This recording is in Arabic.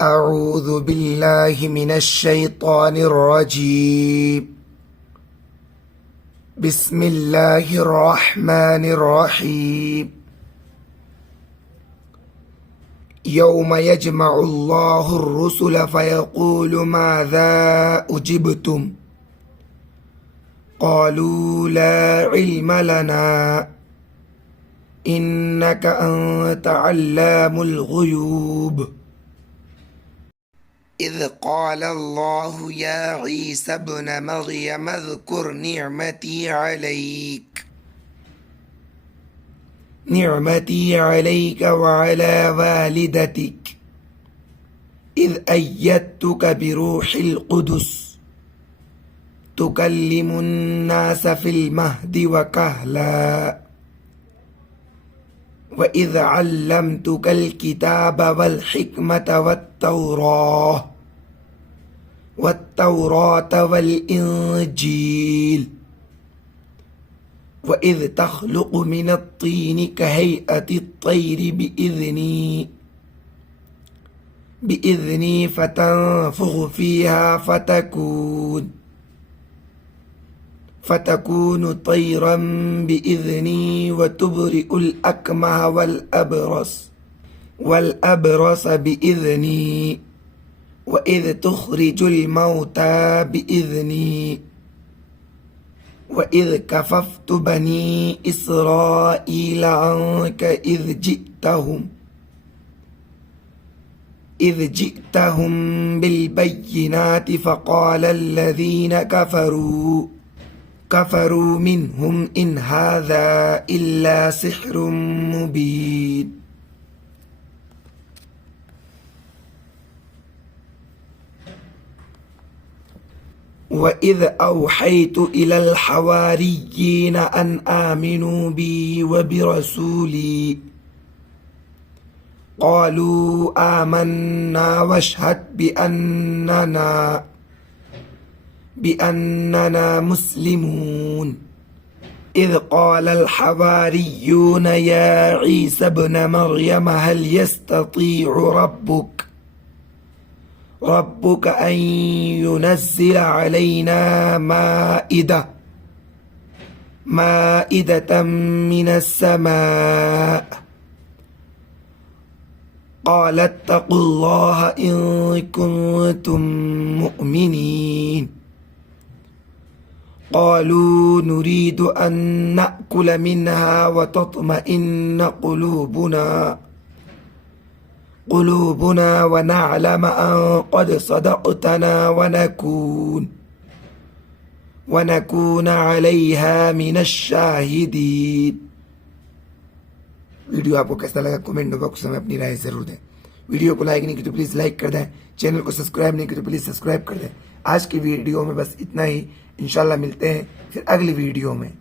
أعوذ بالله من الشيطان الرجيم. بسم الله الرحمن الرحيم. يوم يجمع الله الرسل فيقول ماذا أجبتم قالوا لا علم لنا إنك أنت علام الغيوب. إذ قال الله يا عيسى ابن مريم اذكر نعمتي عليك وعلى والدتك إذ أيدتك بروح القدس تكلم الناس في المهد وكهلا وإذ علمتك الكتاب والحكمة والتوراة والإنجيل وإذ تخلق من الطين كهيئة الطير بإذني فتنفخ فيها فتكون طيرا بإذني وتبرئ الأكمه والأبرص بإذني وإذ تخرج الموتى بإذني وإذ كففت بني إسرائيل عنك إذ جئتهم بالبينات فقال الذين كفروا منهم إن هذا إلا سحر مبين. وإذ أوحيت إلى الحواريين أن آمنوا بي وبرسولي قالوا آمنا واشهد بأننا مسلمون. إذ قال الحواريون يا عيسى ابن مريم هل يستطيع ربك أن ينزل علينا مائدة من السماء قال اتقوا الله إن كنتم مؤمنين. قالوا نريد أن نأكل منها وتطمئن قلوبنا ونعلم أن قد صدقتنا ونكون عليها من الشاهدين. वीडियो आपको कैसा लगा कमेंट बॉक्स में अपनी राय जरूर दें। वीडियो को लाइक नहीं की तो प्लीज लाइक कर दें, चैनल को सब्सक्राइब नहीं की तो प्लीज सब्सक्राइब कर दें। आज की वीडियो में बस इतना ही। इंशाल्लाह मिलते हैं फिर अगली वीडियो में।